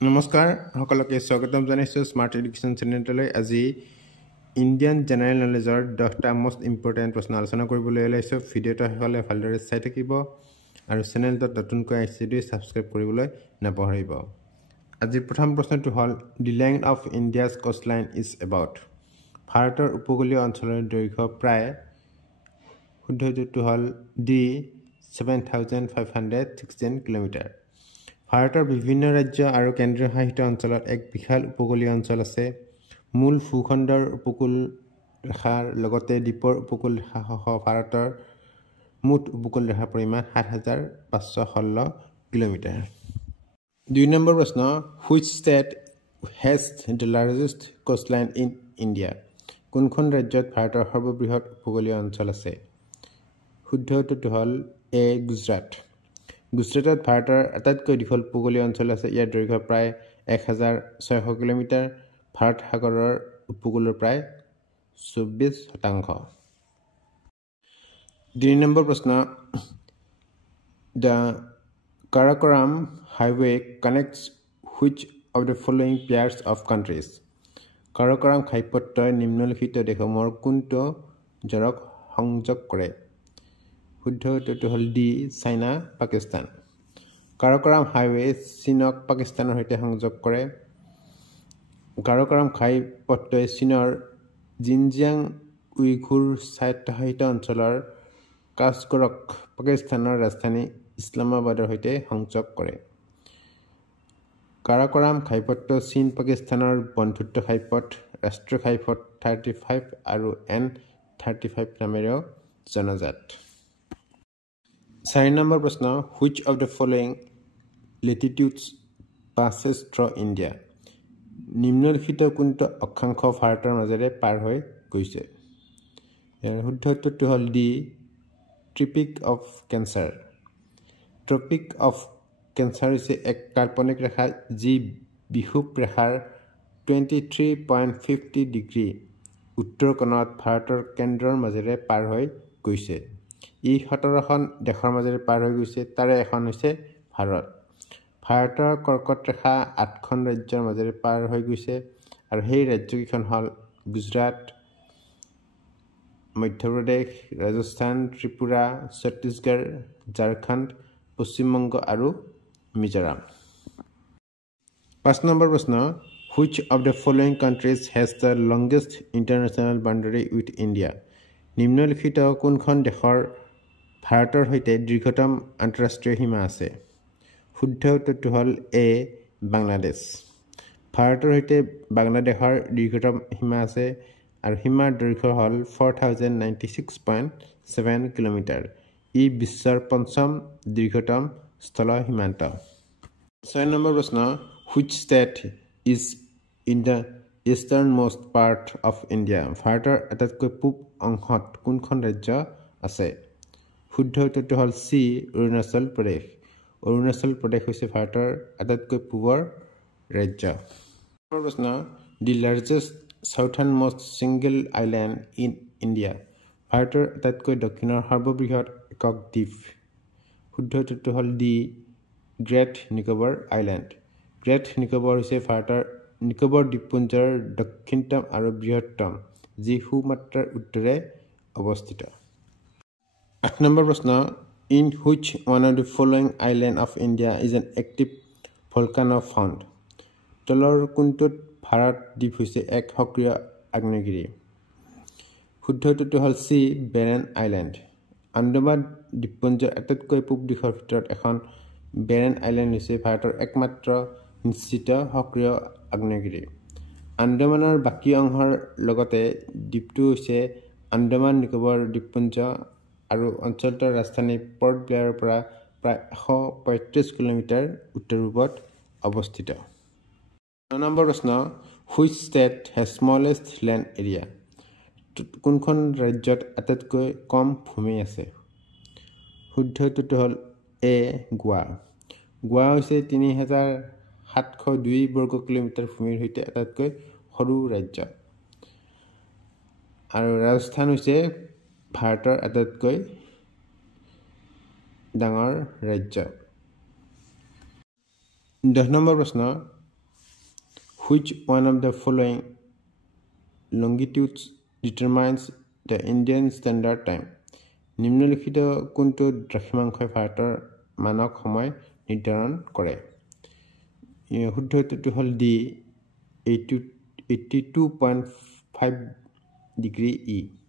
নমস্কাৰ সকলোকে স্বাগতম জনাইছোঁ স্মাৰ্ট এডুকেশ্যন চেনেললৈ। আজি ইণ্ডিয়ান জেনেৰেল নলেজৰ 10টা মোষ্ট ইম্পৰ্টেণ্ট প্ৰশ্ন আলোচনা কৰিবলৈ ওলাইছোঁ। ভিডিঅ'টো শেষলৈ ভালদৰে চাই থাকিব আৰু চেনেলটোত নতুনকৈ আহিছে যদি ছাবস্ক্ৰাইব কৰিবলৈ নাপাহৰিব। আজিৰ প্ৰথম প্ৰশ্নটো হ'ল the length of India's coastline is about. ভাৰতৰ উপকূলীয় অঞ্চলৰ দৈৰ্ঘ্য প্ৰায় শুদ্ধ উত্তৰটো হ'ল ডি 7,516 কিলোমিটাৰ। ভাৰতৰ বিভিন্ন ৰাজ্য আৰু কেন্দ্ৰীয় শাসিত অঞ্চলত এক বিশাল উপকূলীয় অঞ্চল আছে। মূল ভূখণ্ডৰ উপকূল ৰেখাৰ লগতে দ্বীপৰ উপকূল ৰেখাসহ ভাৰতৰ মুঠ উপকূল ৰেখাৰ পৰিমাণ 7,516 কিলোমিটাৰ। 2 নম্বৰ প্ৰশ্ন, which state has the largest coastline in India? কোনখন ৰাজ্যত ভাৰতৰ সৰ্ববৃহৎ উপকূলীয় অঞ্চল আছে? শুদ্ধ উত্তৰটো হ'ল এ গুজৰাট। গুজৰাটত ভাৰতৰ আটাইতকৈ দীঘল উপকূলীয় অঞ্চল আছে। ইয়াৰ দৈৰ্ঘ্য প্ৰায় 1,600 কিলোমিটাৰ। ভাৰত সাগৰৰ উপকূলৰ প্ৰায় 24%। 3 নম্বৰ প্ৰশ্ন, the Karakoram highway connects which of the following pairs of countries? কাৰাকোৰাম ঘাইপথটোৱে নিম্নলিখিত দেশসমূহৰ কোনটো জোৰক সংযোগ কৰে? শুদ্ধ উত্তৰটো হ'ল D China Pakistan. Karakoram highway চীনক পাকিস্তানৰ সৈতে সংযোগ কৰে। কাৰাকোৰাম ঘাইপথটোৱে চীনৰ জিনজিয়াং উইঘুৰ স্বায়ত্তশাসিত অঞ্চলৰ কাছগড়ক পাকিস্তানৰ ৰাজধানী ইছলামাবাদৰ সৈতে সংযোগ কৰে। কাৰাকোৰাম ঘাইপথটো চীন পাকিস্তানৰ বন্ধুত্ব ঘাইপথ, ৰাষ্ট্ৰীয় ঘাইপথ 35 আৰু N35 নামেৰেও জনাজাত। 4 নম্বৰ প্ৰশ্ন, which of the following latitudes passes through India? নিম্নলিখিত কোনটো অক্ষাংশ ভাৰতৰ মাজেৰে পাৰ হৈ গৈছে? ইয়াৰ শুদ্ধ উত্তৰটো হ'ল D tropic of cancer. Tropic of cancer হৈছে এক কাল্পনিক ৰেখা যি বিষুৱ ৰেখাৰ 23.50 ডিগ্ৰী উত্তৰ কোণত ভাৰতৰ কেন্দ্ৰৰ মাজেৰে পাৰ হৈ গৈছে। ই 17খন দেশৰ মাজেৰে পাৰ হৈ গৈছে, তাৰে এখন হৈছে ভাৰত। ভাৰতৰ কৰ্কট ৰেখা 8খন ৰাজ্যৰ মাজেৰে পাৰ হৈ গৈছে আৰু সেই ৰাজ্যকেইখন হ'ল গুজৰাট, মধ্যপ্ৰদেশ, ৰাজস্থান, ত্ৰিপুৰা, ছত্তীশগড়, ঝাৰখণ্ড, পশ্চিমবংগ আৰু মিজোৰাম। 5 নম্বৰ প্ৰশ্ন, which of the following countries has the longest international boundary with India? নিম্নলিখিত কোনখন দেশৰ ভাৰতৰ সৈতে দীৰ্ঘতম আন্তঃৰাষ্ট্ৰীয় সীমা আছে? শুদ্ধ উত্তৰটো হ'ল এ বাংলাদেশ। ভাৰতৰ সৈতে বাংলাদেশৰ দীৰ্ঘতম সীমা আছে আৰু সীমাৰ দৈৰ্ঘ্য হ'ল 4,096.7 কিলোমিটাৰ। ই বিশ্বৰ 5ম দীৰ্ঘতম স্থল সীমান্ত। 6 নম্বৰ প্ৰশ্ন, which state is in the eastern most part of India? ভাৰতৰ আটাইতকৈ পূব অংশত কোনখন ৰাজ্য আছে? শুদ্ধ উত্তৰটো হ'ল চি অৰুণাচল প্ৰদেশ। অৰুণাচল প্ৰদেশ হৈছে ভাৰতৰ আটাইতকৈ পূবৰ ৰাজ্য। প্ৰশ্ন, the largest southernmost single island in India? ভাৰতৰ আটাইতকৈ দক্ষিণৰ সৰ্ববৃহৎ একক দ্বীপ। শুদ্ধ উত্তৰটো হ'ল D great Nicobar island. Great Nicobar হৈছে ভাৰতৰ নিকোবৰ দ্বীপপুঞ্জৰ দক্ষিণতম আৰু বৃহত্তম, যি সুমাত্ৰাৰ উত্তৰে অৱস্থিত। 8 নম্বৰ প্ৰশ্ন, in which one of the following island of India is an active volcano found? তলৰ কোনটোত ভাৰত দ্বীপ হৈছে এক সক্ৰিয় আগ্নেয়গিৰি? শুদ্ধ উত্তৰটো হ'ল চি বেৰেন আইলেণ্ড। আন্দামান দ্বীপপুঞ্জৰ আটাইতকৈ পূব দিশৰ ভিতৰত এখন বেৰেন আইলেণ্ড হৈছে ভাৰতৰ একমাত্ৰ নিশ্চিত সক্ৰিয় আগ্নেয়গিৰি। আন্দামানৰ বাকী অংশৰ লগতে দ্বীপটো হৈছে আন্দামান নিকোবৰ দ্বীপপুঞ্জ আৰু অঞ্চলটোৰ ৰাজধানী পৰ্ট ব্লেয়াৰৰ পৰা প্ৰায় 135 কিলোমিটাৰ উত্তৰ পূবত অৱস্থিত। 9 নম্বৰ প্ৰশ্ন, which state has smallest land area? কোনখন ৰাজ্যত আটাইতকৈ কম ভূমি আছে? শুদ্ধ উত্তৰটো হ'ল এ গোৱা। গোৱা হৈছে 3,702 বৰ্গ কিলোমিটাৰ ভূমিৰ সৈতে আটাইতকৈ সৰু ৰাজ্য আৰু ৰাজস্থান হৈছে ভাৰতৰ আটাইতকৈ ডাঙৰ ৰাজ্য। 10 নম্বৰ প্ৰশ্ন, Which one of the following longitudes determines the Indian Standard Time? নিম্নলিখিত কোনটো দ্ৰাঘিমাংশই ভাৰতৰ মানক সময় নিৰ্ধাৰণ কৰে? শুদ্ধ উত্তৰটো হ'ল ডি 82.5 ডিগ্ৰী ই